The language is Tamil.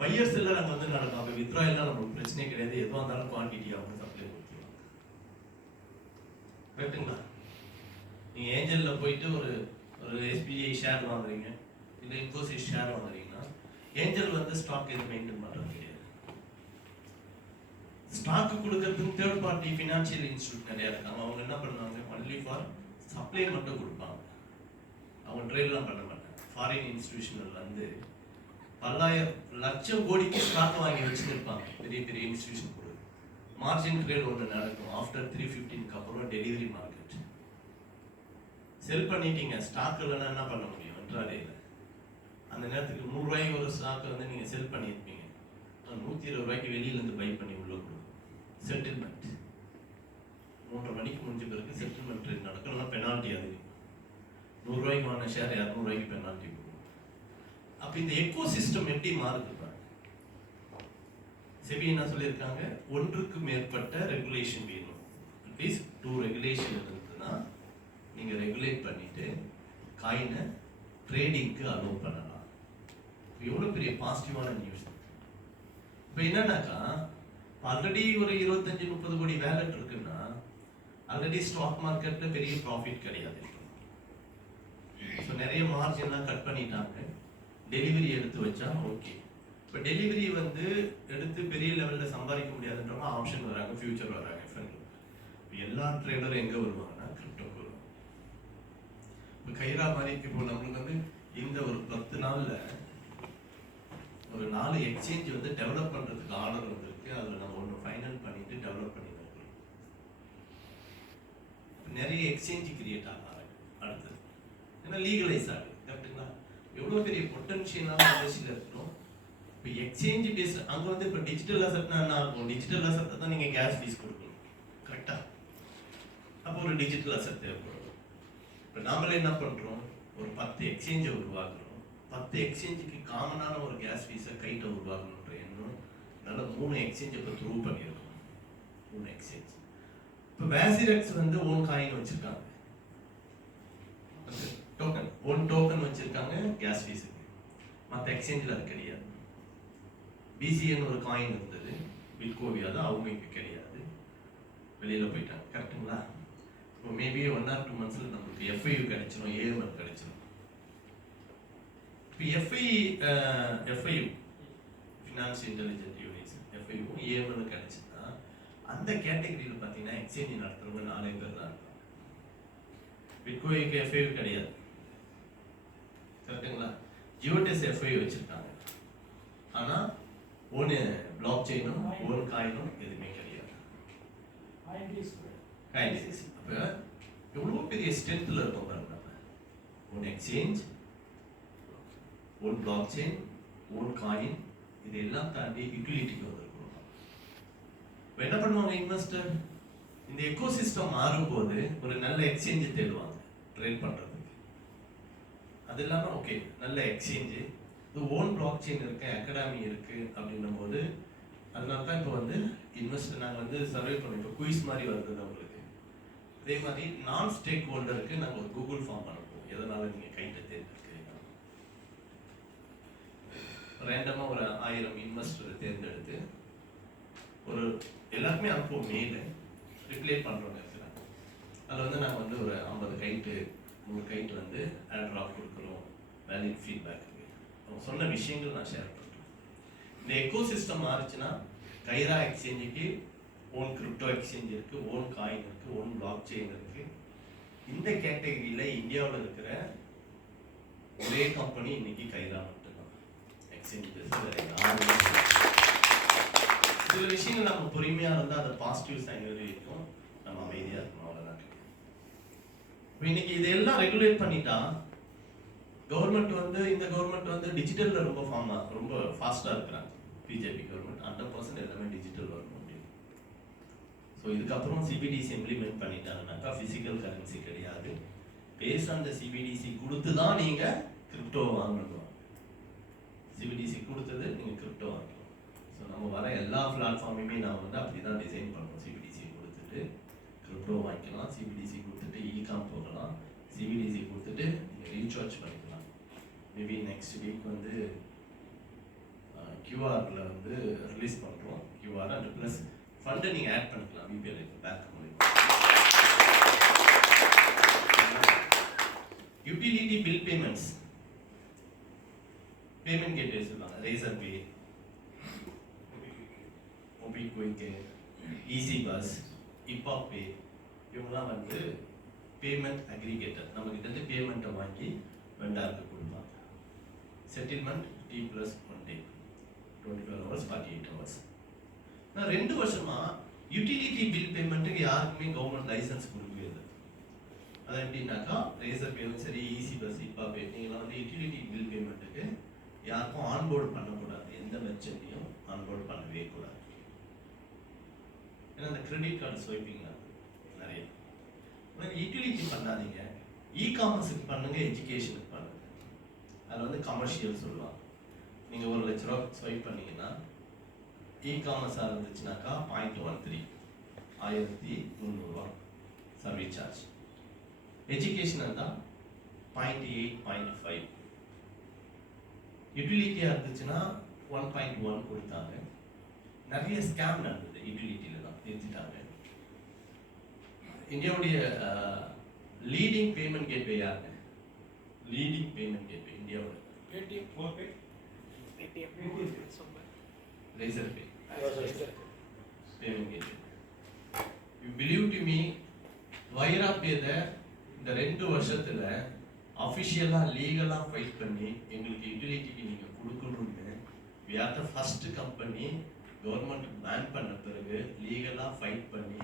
பையர் செல்லர் அங்கே வந்து நடக்கும். அப்போ வித்ரா எல்லாம் நம்மளுக்கு பிரச்சனையே கிடையாது. எதுவாக இருந்தாலும் குவான்டிட்டி அவங்க சப்ளை கொடுத்துருவாங்க. கரெக்டுங்களா? நீங்கள் ஏஞ்சலில் போயிட்டு ஒரு எஸ்பிஐ ஷேர் வாங்குறீங்க, இல்லை இன்ஃபோசிஸ் ஷேர் வாங்குறீங்கன்னா ஏஞ்சல் வந்து ஸ்டாக் எதுவும் மெயின்டைன் பண்ணுறது கிடையாது. ஸ்டாக் கொடுக்கறதுக்கு தேர்ட் பார்ட்டி ஃபினான்ஷியல் இன்ஸ்டியூட் நிறையா இருக்காங்க. அவங்க என்ன பண்ணுவாங்க, ஒன்லி ஃபார் சப்ளை மட்டும் கொடுப்பாங்க. அவங்க ட்ரேட்லாம் பண்ண மாட்டாங்க. ஃபாரின் இன்ஸ்டிடியூஷனில் வந்து பல்லாயிரம் லட்சம் கோடிக்கு ஸ்டாக் வாங்கி வச்சுருப்பாங்க. பெரிய பெரிய இன்ஸ்டிடியூஷன் கூட மார்ஜின் ட்ரேட் ஒன்று நடக்கும். ஆஃப்டர் 3:15 அப்புறம் டெலிவரி மார்க்கெட் செல் பண்ணிட்டீங்க. ஸ்டாக் இல்லைன்னா என்ன பண்ண முடியும்? இன்ட்ராடேல அந்த நேரத்துக்கு 100 ரூபாய்க்கு ஒரு ஸ்டாக் வந்து நீங்கள் செல் பண்ணியிருப்பீங்க, 120 ரூபாய்க்கு வெளியிலேருந்து பை பண்ணி உள்ள கொடுக்கும். செட்டில்மெண்ட் 3:30 மணிக்கு முடிஞ்ச பிறகு செட்டில்மெண்ட் ட்ரேட் நடக்கும். இல்லைன்னா பெனால்ட்டி அதிகம். 100 ரூபாய்க்கு வாங்கின ஷேர் 200 ரூபாய்க்கு பெனால்ட்டி போகும். அப்போ இந்த எக்கோ சிஸ்டம் எப்படி மாறுது? செபி என்ன சொல்லியிருக்காங்க, ஒன்றுக்கு மேற்பட்ட ரெகுலேஷன் வேணும். அட்லீஸ்ட் 2 ரெகுலேஷன் இருந்ததுன்னா நீங்கள் ரெகுலேட் பண்ணிட்டு காயினை ட்ரேடிங்க்கு அலோவ் பண்ணலாம். எவ்வளோ பெரிய பாசிட்டிவான நியூஸ். இப்போ என்னன்னாக்கா, ஆல்ரெடி ஒரு 25-30 கோடி வேலட் இருக்குன்னா ஆல்ரெடி ஸ்டாக் மார்க்கெட்டில் பெரிய ப்ராஃபிட் கிடையாது. ஸோ நிறைய மார்ஜின்லாம் கட் பண்ணிட்டாங்க. டெலிவரி எடுத்து வச்சா ஓகே. இப்போ டெலிவரி வந்து எடுத்து பெரிய லெவலில் சம்பாதிக்க முடியாதுன்றவங்க ஆப்ஷன் வராங்க, ஃபியூச்சர் வராங்க. இப்போ எல்லா ட்ரேடரும் எங்கே வருவாங்கன்னா கிரிப்டோக்கு வருவாங்க. இப்போ கைரா மாதிரி இப்போ நம்மளுக்கு வந்து இந்த ஒரு 10 நாளில் ஒரு 4 எக்ஸ்சேஞ்ச் வந்து டெவலப் பண்ணுறதுக்கு ஆர்டர் வந்துருக்கு. அதில் நம்ம ஒன்று ஃபைனல் பண்ணிட்டு டெவலப் பண்ணி வைக்கிறோம். நிறைய எக்ஸ்சேஞ்ச் கிரியேட் ஆகாது அடுத்தது, ஏன்னா லீகலைஸ் ஆகுது. கரெக்டுங்களா? எவ்வளோ பெரிய பொட்டன்ஷியலான இண்டஸ்ட்ரியில் இருக்கணும். இப்போ எக்ஸ்சேஞ்ச் பேஸ் அங்கே வந்து இப்போ டிஜிட்டல் அசட்னா என்ன ஆகும்? டிஜிட்டல் அசட்டை தான் நீங்கள் கேஷ் ஃபீஸ் கொடுக்கணும். கரெக்டாக? அப்போ ஒரு டிஜிட்டல் அசட் தேவைப்படும். இப்போ நாமளே என்ன பண்ணுறோம், ஒரு 10 எக்ஸ்சேஞ்சை உருவாக்குறோம். 10 எக்ஸ்சேஞ்சுக்கு காமனான ஒரு கேஷ் ஃபீஸை கைட்டை உருவாக்கணுன்ற எண்ணம். அதனால் 3 எக்ஸ்சேஞ்சை இப்போ த்ரூ பண்ணியிருக்கோம். 3 எக்ஸ்சேஞ்ச். இப்போ வேசிரெக்ஸ் வந்து ஓன் காயின் வச்சுருக்காங்க, டோக்கன் ஒன் டோக்கன் வச்சிருக்காங்க கேஸ் ஃபீஸுக்கு. மற்ற எக்ஸ்சேஞ்சில் அது கிடையாது. பிசிஎன் ஒரு காயின் இருந்தது, பிட்கோவியா தான், அவங்களுக்கு கிடையாது, வெளியில் போயிட்டாங்க. கரெக்டுங்களா? இப்போ மேபி 1 or 2 months நம்மளுக்கு எஃப்ஐயூ கிடைச்சிடும், ஏஎம்எல் கிடைச்சிடும். இப்போ FIU finance intelligent units FIU AML கிடைச்சுன்னா அந்த கேட்டகரியில் பார்த்தீங்கன்னா எக்ஸ்சேஞ்ச் நடத்துறவங்க 4 பேர் தான் இருக்காங்க. பிட்கோயிக்கு எஃப்ஐயூ கிடையாது. கரெக்டுங்களா? ஜியோடெஸ் எஃப்ஐயூ வச்சிருக்காங்க, ஆனால் ஒன்று பிளாக் செயினும் ஒரு காயினும் எதுவுமே கிடையாது. அப்போ எவ்வளோ பெரிய ஸ்ட்ரென்த்தில் இருக்கும் பாருங்க. நம்ம one exchange, one block chain, one coin, இது எல்லாம் தாண்டி யூட்டிலிட்டிக்கு வந்துருக்கணும். இப்போ என்ன பண்ணுவாங்க இன்வெஸ்டர்? இந்த எக்கோ சிஸ்டம் மாறும்போது ஒரு நல்ல எக்ஸ்சேஞ்சை தேடுவாங்க ட்ரேட் பண்ணுறதுக்கு. அது இல்லாமல் ஓகே நல்ல எக்ஸ்சேஞ்சு, இது ஓன் பிளாக் செயின் இருக்குது, அகாடமி இருக்குது அப்படின்னும் போது அதனால தான் இப்போ வந்து இன்வெஸ்டர் நாங்கள் வந்து சர்வே பண்ணோம். இப்போ குயிஸ் மாதிரி வருது உங்களுக்கு. அதே மாதிரி நான் ஸ்டேக் ஹோல்டருக்கு நாங்கள் ஒரு கூகுள் ஃபார்ம் அனுப்புவோம். எதனால நீங்கள் கைட்ட தேர்ந்தெடுக்கிறீங்க, ரேண்டமாக ஒரு 1000 இன்வெஸ்டரை தேர்ந்தெடுத்து ஒரு எல்லாருக்குமே அனுப்புவோம். மெயில் ரிப்ளை பண்ணுறோங்க இருக்கிறாங்க. அதில் வந்து நாங்கள் வந்து ஒரு 50 கைட்டு 100 கைட்டு வந்து ஆட்ராப் கொடுக்குறோம். வேலிட் ஃபீட்பேக் அவங்க சொன்ன விஷயங்கள் நான் ஷேர் பண்ணுறேன். இந்த எக்கோ சிஸ்டம் மாறிச்சுன்னா கைரா எக்ஸ்சேஞ்சுக்கு ஓன் கிரிப்டோ எக்ஸ்சேஞ்ச் இருக்குது, ஓன் காயின் இருக்குது, ஓன் பிளாக் செயின் இருக்குது. இந்த கேட்டகரியில் இந்தியாவில் இருக்கிற ஒரே கம்பெனி இன்னைக்கு கைரா மட்டும்தான். எக்ஸ்சேஞ்ச் சில விஷயங்கள் நம்ம பொறுமையாக இருந்தால் அதை பாசிட்டிவ் சைன் வரைக்கும் நம்ம அமைதியாக இருக்கணும். அவ்வளோதான். இப்போ இன்னைக்கு இதெல்லாம் ரெகுலேட் பண்ணிட்டா கவர்மெண்ட் வந்து இந்த கவர்மெண்ட் வந்து டிஜிட்டலில் ரொம்ப ஃபாஸ்ட்டாக இருக்கிறாங்க. பிஜேபி கவர்மெண்ட் 100% எல்லாமே டிஜிட்டல் வர முடியும். ஸோ இதுக்கப்புறம் சிபிடிசி இம்ப்ளிமெண்ட் பண்ணிட்டாங்கன்னாக்கா ஃபிசிக்கல் கரன்சி கிடையாது. பேஸ் அந்த சிபிடிசி கொடுத்து தான் நீங்கள் கிரிப்டோ வாங்கணும். சிபிடிசி கொடுத்தது நீங்கள் கிரிப்டோ வாங்கணும். ஸோ நம்ம வர எல்லா பிளாட்ஃபார்மையுமே நான் வந்து அப்படி தான் டிசைன் பண்ணுவோம். சிபிடிசி கொடுத்துட்டு கிரிப்டோ வாங்கிக்கலாம், சிபிடிசி கொடுத்துட்டு இகாம் போகலாம், சிபிடிசி கொடுத்துட்டு நீங்கள் ரீசார்ஜ் பண்ணிக்கலாம். மேபி நெக்ஸ்ட் வீக் வந்து கியூஆர்ல வந்து ரிலீஸ் பண்ணுறோம். கியூஆர் அண்ட் ப்ளஸ் ஃபண்டை நீங்கள் ஆட் பண்ணிக்கலாம் பிபிஎல் பேங்க் மூலியமாக. Utility bill payments, payment gateway சொல்லுவாங்க. ரேசர் பே, மோபிக்விக், ஈஸி பஸ், இப்பாப் பே, இவங்கெல்லாம் வந்து பேமெண்ட் அக்ரிகேட்டர். நம்ம கிட்ட இருந்து பேமெண்ட்டை வாங்கி வெண்டாருக்கு கொடுப்பாங்க. Settlement T+1 day, 24 hours, 48 hours. நான் 2 வருஷமா யூட்டிலிட்டி பில் பேமெண்ட்டுக்கு யாருக்குமே கவர்மெண்ட் லைசன்ஸ் கொடுக்கவே இல்லை. அது எப்படின்னாக்கா ரேசர் பேவும் சரி, ஈஸி பஸ், இப்பா பே, நீங்களாம் வந்து யூட்டிலிட்டி பில் பேமெண்ட்டுக்கு யாருக்கும் ஆன்போர்டு பண்ணக்கூடாது. எந்த மெர்ச்சன்ட்டையும் ஆன்போர்டு பண்ணவே கூடாது. ஏன்னா அந்த கிரெடிட் கார்டு ஸ்வைப்பிங் நிறைய. யூட்டிலிட்டி பண்ணாதீங்க, இ-காமர்ஸுக்கு பண்ணுங்க, எஜுகேஷனுக்கு பண்ணுங்க. அதில் வந்து கமர்ஷியல் சொல்லலாம். நீங்கள் 1 லட்ச ரூபா ஸ்வைப் பண்ணீங்கன்னா இ-காமர்ஸாக இருந்துச்சுனாக்கா 0.13, 1300 சர்வீஸ் சார்ஜ். எஜுகேஷனல் தான் 0.8, 0.5. யூட்டிலிட்டியாக இருந்துச்சுன்னா 1.1 கொடுத்தாங்க. நிறைய ஸ்கேம் நடந்தது யூட்டிலிட்டியில் தான், நிறுத்திட்டாங்க. இந்தியாவுடைய லீடிங் பேமெண்ட் கேட்வே யாருங்க? லீடிங் பேமெண்ட் கேட்வே இந்தியாவோட Paytm, PhonePe, Razorpay, payment gateway. You believe to me, வைரா பேத இந்த 2 வருஷத்துல அஃபிஷியலா லீகலா ஃபைட் பண்ணி எங்களுக்கு யூட்டிலிட்டிக்கு நீங்க கொடுக்கணும்னு we are the first company government pan பண்ண பிறகு லீகலா ஃபைட் பண்ணி